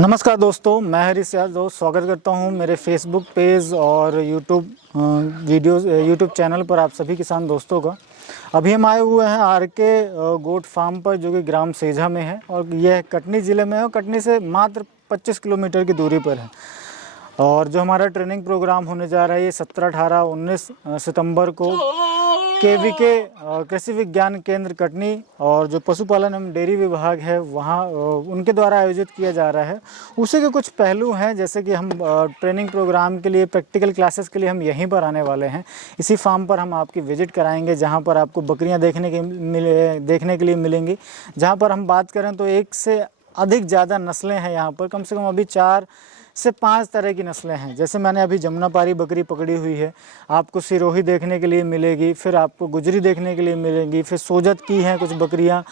नमस्कार दोस्तों, मैं हरीश यादव स्वागत करता हूं मेरे फेसबुक पेज और यूट्यूब चैनल पर आप सभी किसान दोस्तों का। अभी हम आए हुए हैं आरके गोट फार्म पर, जो कि ग्राम सेझा में है और यह कटनी ज़िले में है और कटनी से मात्र 25 किलोमीटर की दूरी पर है। और जो हमारा ट्रेनिंग प्रोग्राम होने जा रहा है ये 17, 18, 19 सितंबर को केवीके कृषि विज्ञान केंद्र कटनी और जो पशुपालन एवं डेयरी विभाग है वहाँ उनके द्वारा आयोजित किया जा रहा है। उसी के कुछ पहलू हैं, जैसे कि हम ट्रेनिंग प्रोग्राम के लिए प्रैक्टिकल क्लासेस के लिए हम यहीं पर आने वाले हैं। इसी फार्म पर हम आपकी विजिट कराएंगे, जहाँ पर आपको बकरियाँ देखने के लिए मिलेंगी। जहाँ पर हम बात करें तो एक से अधिक ज़्यादा नस्लें हैं यहाँ पर, कम से कम अभी 4 से 5 तरह की नस्लें हैं। जैसे मैंने अभी जमुनापारी बकरी पकड़ी हुई है, आपको सिरोही देखने के लिए मिलेगी, फिर आपको गुजरी देखने के लिए मिलेंगी, फिर सोजत की हैं कुछ बकरियां,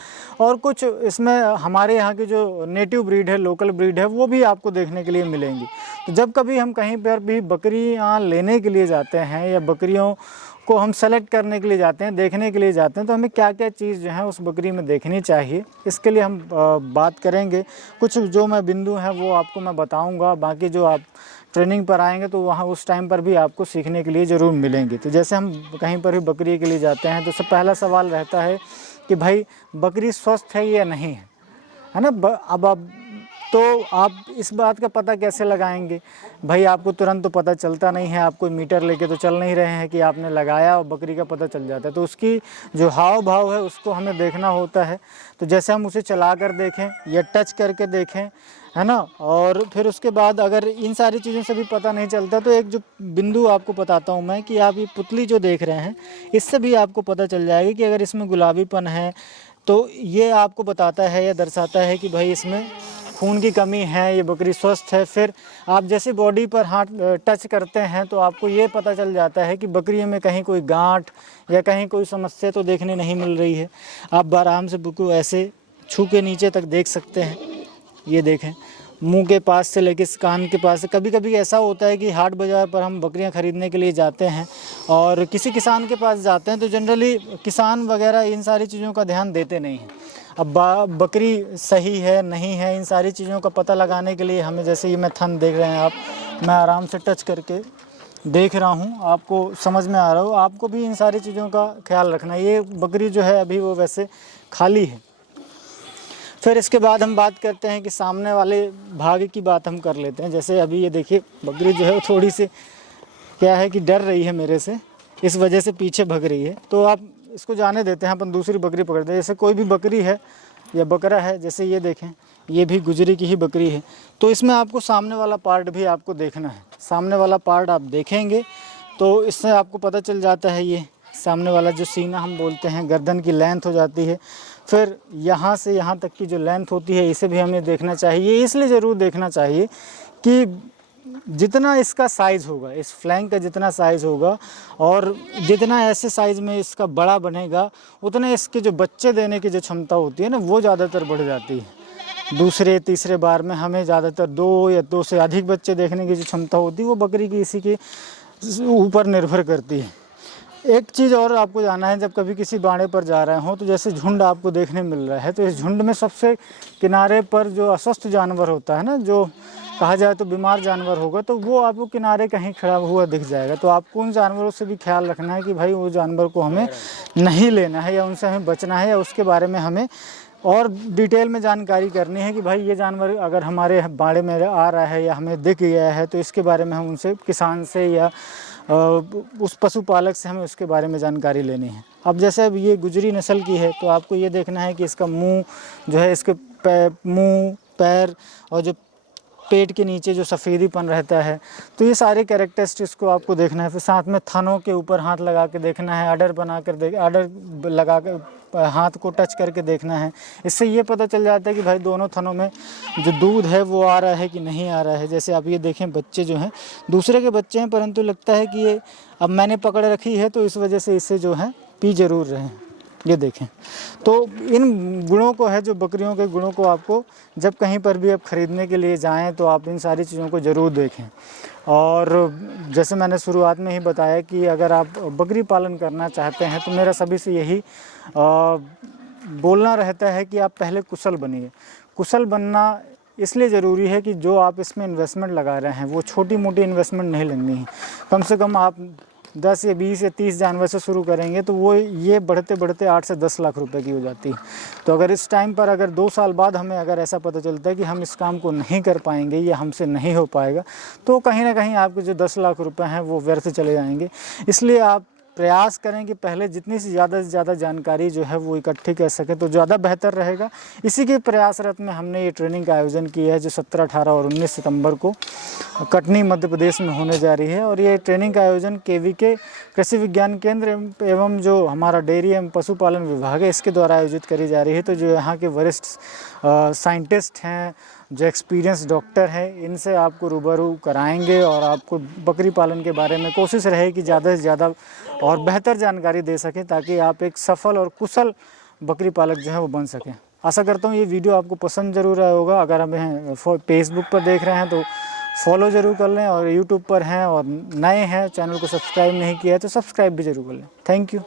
और कुछ इसमें हमारे यहाँ की जो नेटिव ब्रीड है, लोकल ब्रीड है, वो भी आपको देखने के लिए मिलेंगी। तो जब कभी हम कहीं पर भी बकरियाँ लेने के लिए जाते हैं या बकरियों को हम सेलेक्ट करने के लिए जाते हैं, देखने के लिए जाते हैं, तो हमें क्या क्या चीज़ जो है उस बकरी में देखनी चाहिए, इसके लिए हम बात करेंगे। कुछ जो मैं बिंदु हैं वो आपको मैं बताऊंगा, बाकी जो आप ट्रेनिंग पर आएंगे तो वहाँ उस टाइम पर भी आपको सीखने के लिए ज़रूर मिलेंगे। तो जैसे हम कहीं पर भी बकरी के लिए जाते हैं तो सब पहला सवाल रहता है कि भाई बकरी स्वस्थ है या नहीं है ना। अब आप तो आप इस बात का पता कैसे लगाएंगे भाई? आपको तुरंत तो पता चलता नहीं है, आप कोई मीटर लेके तो चल नहीं रहे हैं कि आपने लगाया और बकरी का पता चल जाता है। तो उसकी जो हाव भाव है उसको हमें देखना होता है। तो जैसे हम उसे चला कर देखें या टच करके देखें, है ना, और फिर उसके बाद अगर इन सारी चीज़ों से भी पता नहीं चलता तो एक जो बिंदु आपको बताता हूँ मैं कि आप ये पुतली जो देख रहे हैं, इससे भी आपको पता चल जाएगा कि अगर इसमें गुलाबीपन है तो ये आपको बताता है या दर्शाता है कि भाई इसमें खून की कमी है, ये बकरी स्वस्थ है। फिर आप जैसे बॉडी पर हाथ टच करते हैं तो आपको ये पता चल जाता है कि बकरी में कहीं कोई गांठ या कहीं कोई समस्या तो देखने नहीं मिल रही है। आप आराम से बुको ऐसे छू के नीचे तक देख सकते हैं। ये देखें, मुंह के पास से लेके कान के पास से। कभी कभी ऐसा होता है कि हाट बाज़ार पर हम बकरियां ख़रीदने के लिए जाते हैं और किसी किसान के पास जाते हैं तो जनरली किसान वगैरह इन सारी चीज़ों का ध्यान देते नहीं हैं। अब बकरी सही है नहीं है, इन सारी चीज़ों का पता लगाने के लिए हमें, जैसे ये मैं थन देख रहे हैं आप, मैं आराम से टच करके देख रहा हूँ, आपको समझ में आ रहा हो। आपको भी इन सारी चीज़ों का ख्याल रखना है। ये बकरी जो है अभी वो वैसे खाली है। फिर इसके बाद हम बात करते हैं कि सामने वाले भाग की बात हम कर लेते हैं। जैसे अभी ये देखिए बकरी जो है वो थोड़ी सी क्या है कि डर रही है मेरे से, इस वजह से पीछे भग रही है। तो आप इसको जाने देते हैं, अपन दूसरी बकरी पकड़ते हैं। जैसे कोई भी बकरी है या बकरा है, जैसे ये देखें, ये भी गुजरी की ही बकरी है, तो इसमें आपको सामने वाला पार्ट भी आपको देखना है। सामने वाला पार्ट आप देखेंगे तो इससे आपको पता चल जाता है, ये सामने वाला जो सीना हम बोलते हैं, गर्दन की लेंथ हो जाती है। फिर यहाँ से यहाँ तक की जो लेंथ होती है, इसे भी हमें देखना चाहिए। इसलिए ज़रूर देखना चाहिए कि जितना इसका साइज़ होगा, इस फ्लैंक का जितना साइज़ होगा और जितना ऐसे साइज़ में इसका बड़ा बनेगा, उतने इसके जो बच्चे देने की जो क्षमता होती है ना, वो ज़्यादातर बढ़ जाती है। दूसरे तीसरे बार में हमें ज़्यादातर 2 या 2 से अधिक बच्चे देखने की जो क्षमता होती है वो बकरी की इसी के ऊपर निर्भर करती है। एक चीज़ और आपको जानना है, जब कभी किसी बाड़े पर जा रहे हो तो जैसे झुंड आपको देखने मिल रहा है, तो इस झुंड में सबसे किनारे पर जो अस्वस्थ जानवर होता है ना, जो कहा जाए तो बीमार जानवर होगा, तो वो आपको किनारे कहीं खड़ा हुआ दिख जाएगा। तो आपको उन जानवरों से भी ख्याल रखना है कि भाई वो जानवर को हमें नहीं लेना है या उनसे हमें बचना है, या उसके बारे में हमें और डिटेल में जानकारी करनी है कि भाई ये जानवर अगर हमारे बाड़े में आ रहा है या हमें दिख गया है तो इसके बारे में हम उनसे, किसान से या उस पशुपालक से हमें उसके बारे में जानकारी लेनी है। अब जैसे अब ये गुजरी नस्ल की है तो आपको ये देखना है कि इसका मुंह जो है, इसके मुंह, पैर और जो पेट के नीचे जो सफ़ेदीपन रहता है, तो ये सारे कैरेक्टरिस्टिक्स को आपको देखना है। फिर साथ में थनों के ऊपर हाथ लगा के देखना है, आर्डर बना कर आर्डर लगा कर हाथ को टच करके देखना है। इससे ये पता चल जाता है कि भाई दोनों थनों में जो दूध है वो आ रहा है कि नहीं आ रहा है। जैसे आप ये देखें, बच्चे जो हैं दूसरे के बच्चे हैं, परंतु लगता है कि ये अब मैंने पकड़ रखी है तो इस वजह से इससे जो है पी ज़रूर रहे हैं। ये देखें, तो इन गुणों को है, जो बकरियों के गुणों को आपको जब कहीं पर भी आप ख़रीदने के लिए जाएं तो आप इन सारी चीज़ों को ज़रूर देखें। और जैसे मैंने शुरुआत में ही बताया कि अगर आप बकरी पालन करना चाहते हैं तो मेरा सभी से यही बोलना रहता है कि आप पहले कुशल बनिए। कुशल बनना इसलिए ज़रूरी है कि जो आप इसमें इन्वेस्टमेंट लगा रहे हैं वो छोटी मोटी इन्वेस्टमेंट नहीं लगनी है। कम से कम आप 10 या 20 या 30 जानवर से शुरू करेंगे तो वो ये बढ़ते बढ़ते 8 से 10 लाख रुपए की हो जाती है। तो अगर इस टाइम पर अगर 2 साल बाद हमें अगर ऐसा पता चलता है कि हम इस काम को नहीं कर पाएंगे या हमसे नहीं हो पाएगा, तो कहीं ना कहीं आपके जो 10 लाख रुपए हैं वो व्यर्थ चले जाएंगे। इसलिए आप प्रयास करें कि पहले जितनी से ज़्यादा जानकारी जो है वो इकट्ठी कर सकें तो ज़्यादा बेहतर रहेगा। इसी के प्रयासरत में हमने ये ट्रेनिंग का आयोजन किया है जो 17, 18 और 19 सितंबर को कटनी मध्य प्रदेश में होने जा रही है। और ये ट्रेनिंग का आयोजन केवीके कृषि विज्ञान केंद्र एवं जो हमारा डेयरी एवं पशुपालन विभाग है इसके द्वारा आयोजित करी जा रही है। तो जो यहाँ के वरिष्ठ साइंटिस्ट हैं, जो एक्सपीरियंस डॉक्टर हैं, इनसे आपको रूबरू कराएंगे और आपको बकरी पालन के बारे में कोशिश रहे कि ज़्यादा से ज़्यादा और बेहतर जानकारी दे सकें ताकि आप एक सफल और कुशल बकरी पालक जो है वो बन सकें। आशा करता हूँ ये वीडियो आपको पसंद ज़रूर आया होगा। अगर हमें फेसबुक पर देख रहे हैं तो फॉलो ज़रूर कर लें, और यूट्यूब पर हैं और नए हैं, चैनल को सब्सक्राइब नहीं किया है तो सब्सक्राइब भी ज़रूर कर लें। Thank you.